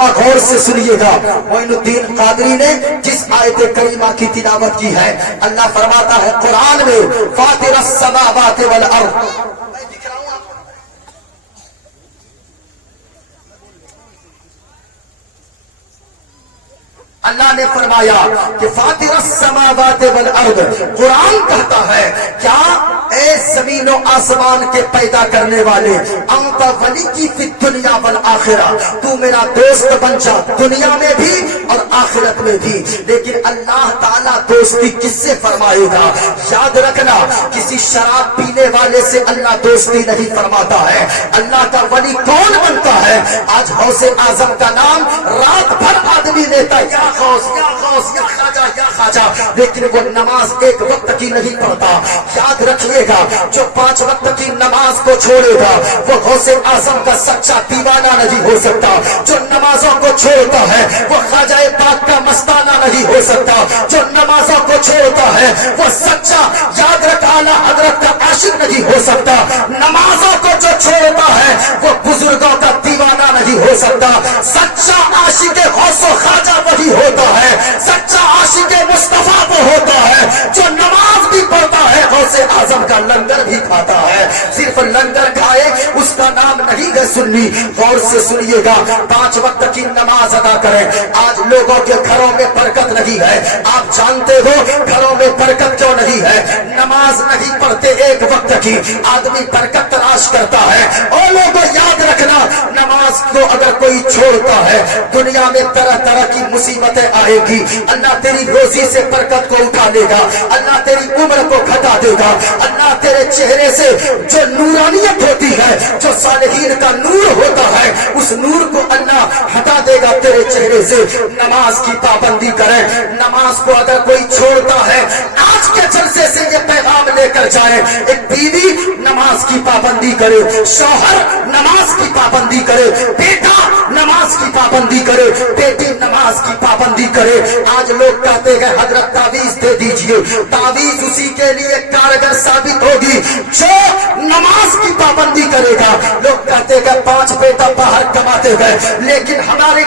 ترجمہ غور سے سنیے گا۔ معین الدین قادری نے جس آیت کریمہ کی تلاوت کی ہے، اللہ فرماتا ہے قرآن میں فاطر السماوات والارض، اللہ نے فرمایا کہ فاطر السماوات والارض، قرآن کہتا ہے کیا اے زمین و آسمان کے پیدا کرنے والے، انت ولی فی الدنیا والآخرہ، تو میرا دوست بن جا دنیا میں بھی اور آخرت میں بھی۔ لیکن اللہ تعالیٰ دوستی کس سے فرمائے گا؟ یاد رکھنا، کسی شراب پینے والے سے اللہ دوستی نہیں فرماتا ہے۔ اللہ کا ولی کون بنتا ہے؟ آج غوث اعظم کا نام رات بھر آدمی لیتا ہے، یا غوث یا غوث یا خواجہ یا خواجہ، لیکن وہ نماز ایک وقت کی نہیں پڑھتا۔ یاد رکھیے گا، جو 5 وقت کی نماز کو چھوڑے گا وہ غوث اعظم کا سچا دیوانہ نہیں ہو سکتا۔ جو نمازوں کو چھوڑتا ہے وہ خواجہ پاک کا مستانہ نہیں ہو سکتا۔ جو نمازوں کو چھوڑتا ہے وہ سچا یاد رکھ اعلیٰ حضرت کا عاشق نہیں ہو سکتا۔ نمازوں کو جو چھوڑتا ہے وہ بزرگوں کا دیوانہ نہیں ہو سکتا۔ سچا عاشق غوث و خواجہ وہی ہوتا ہے، سچا عاشق مصطفیٰ وہ ہوتا ہے جو نماز بھی پڑھتا ہے، غوث اعظم کا لنگر بھی کھاتا ہے۔ صرف لنگر کھائے اس کا نام نہیں ہے سنی۔ غور سے سنیے گا، 5 وقت کی نماز ادا کریں۔ آج لوگوں کے گھروں میں برکت نہیں ہے، آپ جانتے ہو گھروں میں برکت کیوں نہیں ہے؟ نماز نہیں پڑھتے ایک وقت کی، آدمی برکت تلاش کرتا ہے۔ اور لوگوں یاد رکھنا، نماز کو اگر کوئی چھوڑتا ہے دنیا میں طرح طرح کی مصیبتیں آئے گی۔ اللہ تیری روزی سے برکت کو اٹھا لے گا، اللہ تیری عمر کو گھٹا دے گا، اللہ تیرے چہرے سے جو نورانیت ہوتی ہے، جو صالحین کا نور ہوتا ہے، اس نور کو اللہ ہٹا دے گا تیرے چہرے سے۔ نماز کی پابندی کریں۔ نماز کو اگر کوئی چھوڑتا ہے، آج کے جلسے سے یہ پیغام لے کر جائیں، ایک بیوی نماز کی پابندی کرے، شوہر نماز کی پابندی کرے، بیٹا نماز کی پابندی کرے، بیٹی نماز کی پابندی کرے۔ آج لوگ کہتے ہیں حضرت تعویذ دے دیجئے، تعویذ اسی کے لیے کارگر ثابت ہوگی جو نماز کی پابندی کرے گا۔ لوگ کہتے ہیں 5 بیٹا باہر کماتے ہیں لیکن ہمارے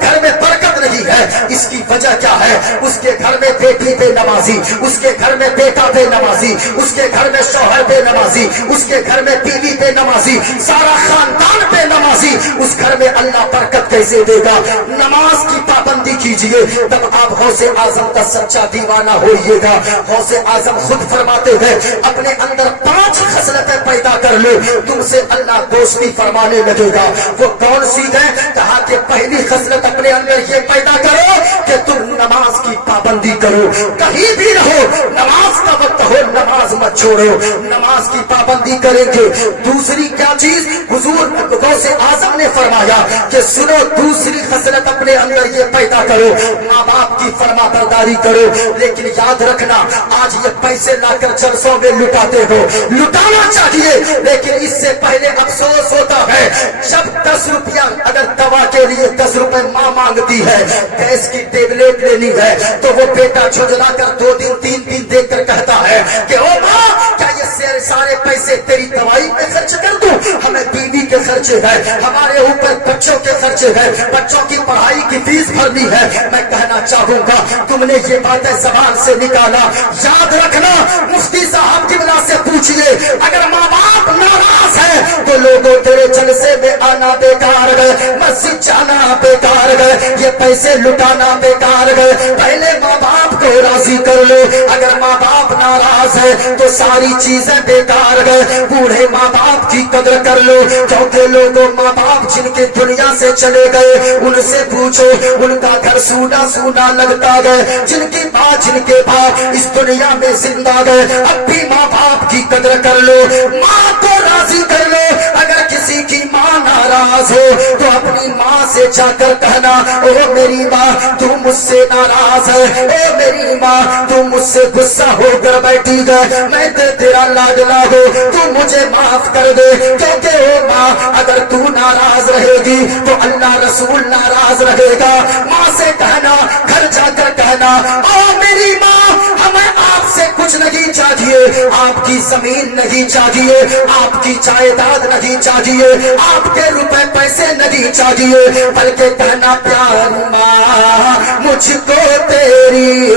گھر میں برکت نہیں ہے۔ اس کی وجہ کیا ہے؟ اس کے گھر میں بیٹی بے نمازی، اس کے گھر میں بیٹا بے نمازی، اس کے گھر میں شوہر بے نمازی، اس کے گھر میں بیوی بے نمازی، سارا خاندان بے نمازی، اس گھر میں اللہ برکت کیسے دے گا؟ نماز کی پابندی کیجئے، تب آپ غوث اعظم کا سچا دیوانہ ہوئیے گا۔ غوث اعظم خود فرماتے ہیں اپنے اندر 5 خصلتیں پیدا کر لو، تم سے اللہ دوستی فرمانے لگے گا۔ وہ کون سی ہے؟ کہا کہ پہلی خصلت اپنے اندر یہ پیدا کرو کہ تم نماز کی پابندی کرو، کہیں بھی رہو نماز کا وقت ہو نماز مت چھوڑو، نماز کی پابندی کریں گے۔ دوسری کیا چیز؟ حضور غوث اعظم نے فرمایا کہ سنو، دوسری خصلت اپنے اندر یہ پیدا کرو، ماں باپ کی فرما برداری کرو۔ لیکن یاد رکھنا، آج یہ پیسے لا کر جلسوں میں لٹاتے ہو، لٹانا چاہیے لیکن اس سے پہلے افسوس ہوتا ہے جب 10 روپیہ اگر دوا کے لیے 10 روپے ماں مانگتی ہے، گیس کی ٹیبلیٹ لینی ہے تو وہ بیٹا جھجلا کر 2 دن 3 دن دیکھ کر کہتا ہے کہ او ماں کیا یہ سارے پیسے تیری دوائی پہ خرچ کر دوں؟ ہمیں بیوی کے خرچے ہیں، ہمارے اوپر بچوں کے خرچے ہیں، بچوں کی پڑھائی کی فیس بھرنی ہے۔ میں کہنا چاہوں گا تم نے یہ باتیں زبان سے نکالا، یاد رکھنا مفتی صاحب قبلہ سے پوچھئے اگر ماں باپ ناراض ہے تو لوگوں تیرے جلسے میں آنا بیکار گئے، مسجد جانا بیکار گئے، یہ پیسے لٹانا بیکار گئے۔ پہلے ماں باپ کو راضی کر لو، اگر ماں باپ ناراض ہے تو ساری چیزیں بیکار گئے۔ بوڑھے ماں باپ کی قدر کر لو، کیونکہ لوگوں ماں باپ جن کے دنیا سے چلے گئے ان سے پوچھو ان کا گھر سونا سونا لگتا گئے، جن کی ماں جن کے باپ اس دنیا میں زندہ گئے۔ اب بھی ماں باپ کی قدر کر لو، ماں کو راضی کر لو۔ اگر کسی کی ماں ناراض ہو تو اپنی ماں سے جا کر کہنا او میری ماں تو مجھ سے ناراض ہے، او میری ماں تو مجھ سے غصہ ہو کر بیٹھی گئے، میں تیرا لاڈلا ہو تو مجھے معاف کر دے، کیونکہ او ماں اگر تو ناراض رہے گی تو اللہ رسول ناراض رہے گا۔ ماں سے کہنا، گھر جا کر کہنا او میری ماں ہمیں آپ سے کچھ نہیں چاہیے، آپ کی زمین نہیں چاہیے، آپ کی جائیداد نہیں چاہیے، آپ کے روپے پیسے نہیں چاہیے، بلکہ کہنا پیاری ماں مجھ کو تیری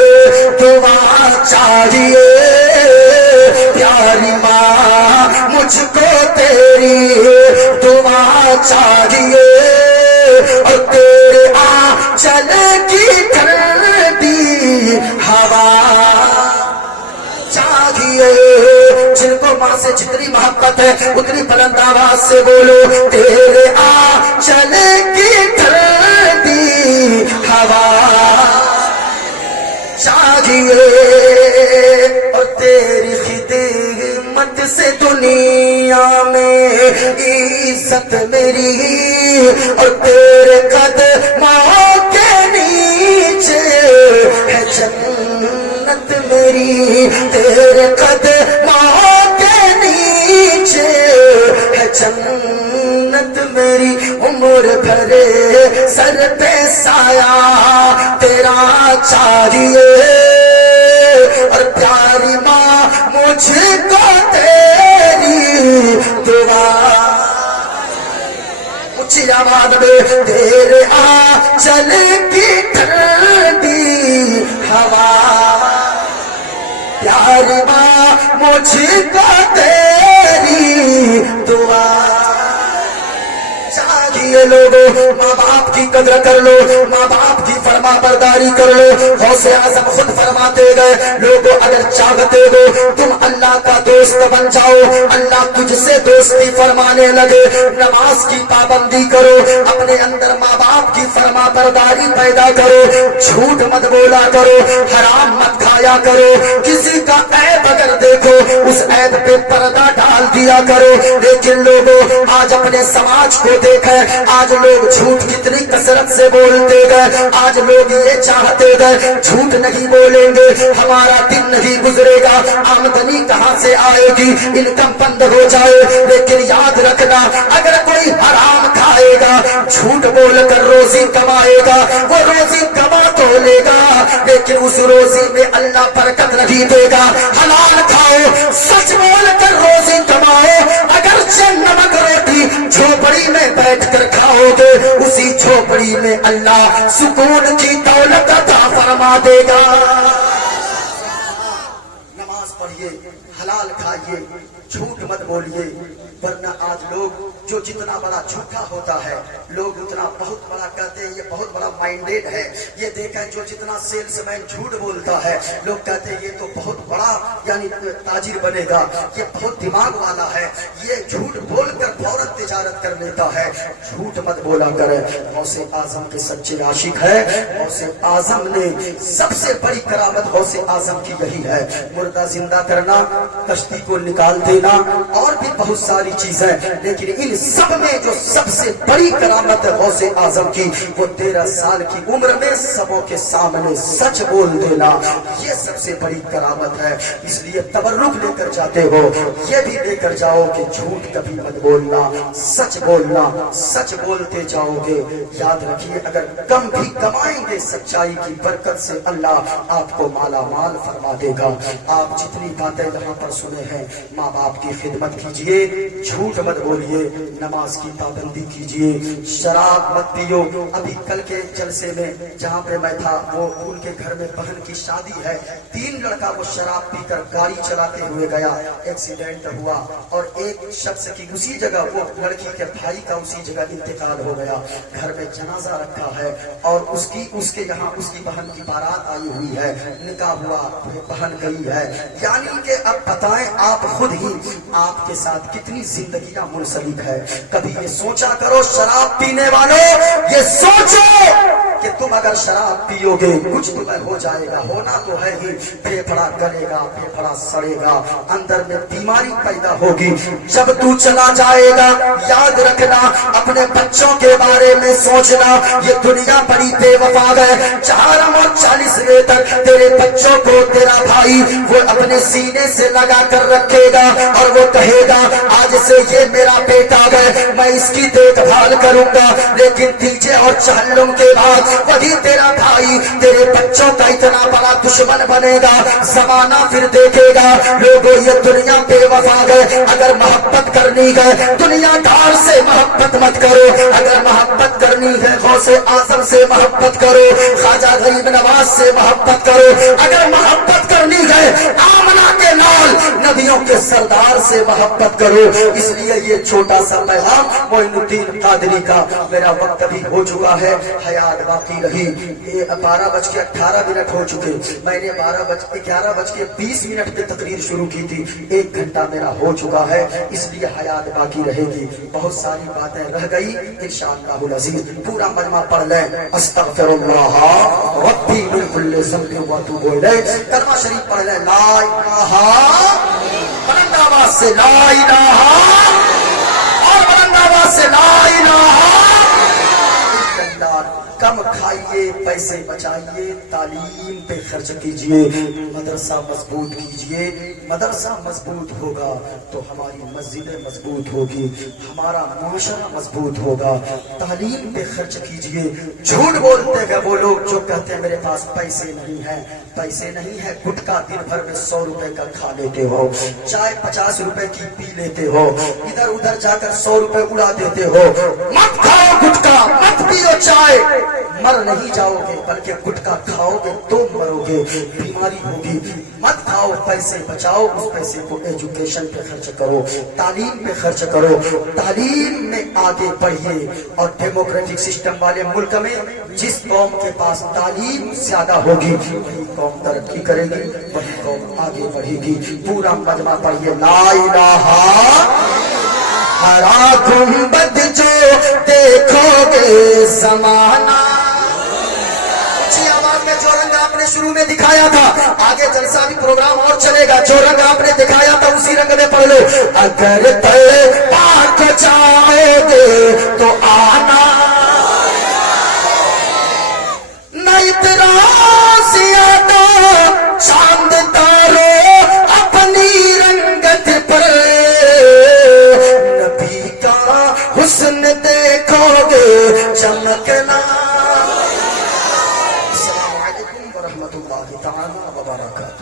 دعا چاہیے، پیاری ماں مجھ کو تیری دعا چاہیے، اور تیرے آنچل کی ٹھنڈی ہوا چاہیے۔ جن کو ماں سے جتنی محبت ہے اتنی بلند آواز سے بولو، تیرے آنچل کی ٹھنڈی ہوا چاہیے، اور تیری خدمت سے دنیا میں عزت میری، اور تیرے قدموں کے نیچے ہے جنت میری، تیرے قدموں کے نیچے ہے جنت میری، عمر بھرے سر پہ سایہ تیرا چاہیے، اور پیاری ماں مجھ کو تیری دعا، اونچی آواز میں، تیرے آنچل کی ٹھنڈی ہوا، پیاری ماں مجھ کو تیری دعا چاہیے۔ لوگوں ماں باپ کی قدر کر لو، ماں باپ کی فرما برداری کر لو۔ غوث اعظم خود فرماتے گئے، لوگوں اگر چاہتے ہو تم اللہ کا دوست بن جاؤ، اللہ تجھ سے دوستی فرمانے لگے، نماز کی پابندی کرو، اپنے اندر ماں باپ کی فرما برداری پیدا کرو، جھوٹ مت بولا کرو، حرام مت کھایا کرو، کسی کا عیب اگر دیکھو اس عیب پہ پردہ ڈال دیا کرو۔ لیکن لوگوں آج اپنے سماج کو دیکھیں، آج لوگ جھوٹ کتنی کثرت سے بولتے گئے، آج لوگ یہ چاہتے گئے جھوٹ نہیں بولیں گے ہمارا دن نہیں گزرے گا، آمدنی کہاں سے آئے گی، انکم بند ہو جائے۔ لیکن یاد رکھنا، اگر کوئی حرام کھائے گا، جھوٹ بول کر روزی کمائے گا، وہ روزی کما تو لے گا لیکن اس روزی میں اللہ برکت نہیں دے گا۔ حلال کھاؤ، سچ بول کر روزی کماؤ، اگرچہ نمک روٹی جھوپڑی میں بیٹھ کر کھاؤ گے، اسی جھوپڑی میں اللہ سکون کی دولت عطا فرما دے گا۔ نماز پڑھیے، حلال کھائیے، جھوٹ مت بولیے، ورنہ آج لوگ جو جتنا بڑا جھوٹا ہوتا ہے لوگ اتنا بہت بڑا کہتے ہیں، یہ بہت بڑا مائنڈیڈ ہے۔ یہ دیکھیں جو جتنا سیلس مین جھوٹ بولتا ہے لوگ کہتے ہیں یہ تو بہت بڑا یعنی تاجر بنے گا، یہ بہت دماغ والا ہے، یہ جھوٹ بول کر فوراً تجارت کر لیتا ہے۔ جھوٹ مت بولا کرے۔ غوث اعظم کے سچے عاشق ہے، غوث اعظم نے سب سے بڑی کرامت غوث اعظم کی یہی ہے، مردہ زندہ کرنا، کشتی کو نکال دینا اور بھی بہت ساری چیزیں، لیکن ان سب میں جو سب سے بڑی کرامت ہے غوث اعظم کی، وہ 13 سال کی عمر میں سبوں کے سامنے سچ بول دینا، یہ سب سے بڑی کرامت ہے۔ اس لیے تبرک لے کر جاتے ہو، یہ بھی لے کر جاؤ کہ جھوٹ کبھی مت بولنا، سچ بولنا، سچ بولتے جاؤ گے۔ یاد رکھیے اگر کم بھی کمائیں گے سچائی کی برکت سے اللہ آپ کو مالا مال فرما دے گا۔ آپ جتنی باتیں یہاں پر سنے ہیں، ماں باپ کی خدمت کیجئے، جھوٹ مت بولیے، نماز کی پابندی کیجئے، شراب مت پیو۔ ابھی کل کے جلسے میں جہاں پہ میں تھا، وہ ان کے گھر میں بہن کی شادی ہے، 3 لڑکا وہ شراب پی کر گاڑی چلاتے ہوئے گیا، ایکسیڈنٹ ہوا اور ایک شخص کی اسی جگہ، وہ لڑکی کے بھائی کا اسی جگہ انتقال ہو گیا۔ گھر میں جنازہ رکھا ہے اور اس کے یہاں اس کی بہن کی بارات آئی ہوئی ہے، نکاح ہوا، بہن گئی ہے۔ یعنی کہ اب بتائیں آپ خود ہی آپ کے ساتھ کتنی زندگیاں منسلک ہے۔ کبھی یہ سوچا کرو شراب پینے والوں، یہ سوچو کہ تم اگر شراب پیو گے کچھ تمہیں ہو جائے گا، ہونا تو ہے ہی، پھیپھڑا گلے گا، پھیپھڑا سڑے گا، اندر میں بیماری پیدا ہوگی۔ جب تو چلا جائے گا یاد رکھنا، اپنے بچوں کے بارے میں سوچنا، یہ دنیا بڑی بے وفا ہے۔ 4 اور 40 تک تیرے بچوں کو تیرا بھائی وہ اپنے سینے سے لگا کر رکھے گا اور وہ کہے گا آج سے یہ میرا بیٹا ہے، میں اس کی دیکھ بھال کروں گا۔ لیکن 30 اور 40 کے بعد وہی تیرا بھائی تیرے بچوں کا اتنا بڑا دشمن بنے گا. زمانہ پھر دیکھے گا لوگوں یہ دنیا بے وفا گئے. اگر محبت کرنی ہے دنیا دار سے محبت مت کرو. اگر محبت کرنی ہے غوث اعظم سے محبت کرو, خواجہ غریب نواز سے محبت کرو. اگر محبت کرنی ہے آمنہ کے نال نبیوں کے سردار سے محبت کرو. اس لیے یہ چھوٹا سا پیغام معین الدین قادری کا. میرا وقت ابھی ہو چکا ہے, حیات باقی رہی. یہ 12:18 ہو چکے. میں نے 11:20 پہ تقریر شروع کی تھی. 1 گھنٹہ میرا ہو چکا ہے, اس لیے حیات باقی رہے گی. بہت ساری باتیں رہ گئی انشاءاللہ العزیز. پورا مجمع پڑھ لیں استغفر اللہ ربی من کل ذنب واتوب الیہ. کلمہ شریف پڑھ لیں لا الہ, بلند آواز سے لا الہ, اور بلند آواز سے لا الہ. کم کھائیے پیسے بچائیے, تعلیم پہ خرچ کیجئے, مدرسہ مضبوط کیجئے. مدرسہ مضبوط ہوگا تو ہماری مسجدیں مضبوط ہوگی, ہمارا معاشرہ مضبوط ہوگا. تعلیم پہ خرچ کیجئے. جھوٹ بولتے ہیں وہ لوگ جو کہتے ہیں میرے پاس پیسے نہیں ہیں. پیسے نہیں ہے, گٹکا دن بھر میں 100 روپے کا کھا لیتے ہو, چائے 50 روپے کی پی لیتے ہو, ادھر ادھر جا کر 100 روپے اڑا دیتے ہو. مت کھاؤ گٹکا, مت پیو چائے, مر نہیں جاؤ گے بلکہ گٹکا کھاؤ گے تو مرو گے, بیماری ہوگی. مت کھاؤ, پیسے بچاؤ, اس پیسے کو ایجوکیشن پہ خرچ کرو, تعلیم پہ خرچ کرو. تعلیم میں آگے بڑھیے. اور ڈیموکریٹک سسٹم والے ملک میں جس قوم کے پاس تعلیم زیادہ ہوگی وہی قوم ترقی کرے گی, وہی قوم آگے بڑھے گی. پورا مجمع پڑھیے لا الہ. ہرا گنبد جو دیکھو گے زمانہ, آواز میں جو رنگ آپ نے شروع میں دکھایا تھا, آگے جلسہ بھی پروگرام اور چلے گا. جو رنگ آپ نے دکھایا تھا اسی رنگ میں پڑھ لو. اگر تلے پاک چاہو گے تو آنا, نہ اعتراض زیادہ چاند تارو اپنی رنگت پر, نبی کا حسن دیکھو گے چمکنا. السلام علیکم ورحمۃ اللہ تعالی وبرکاتہ.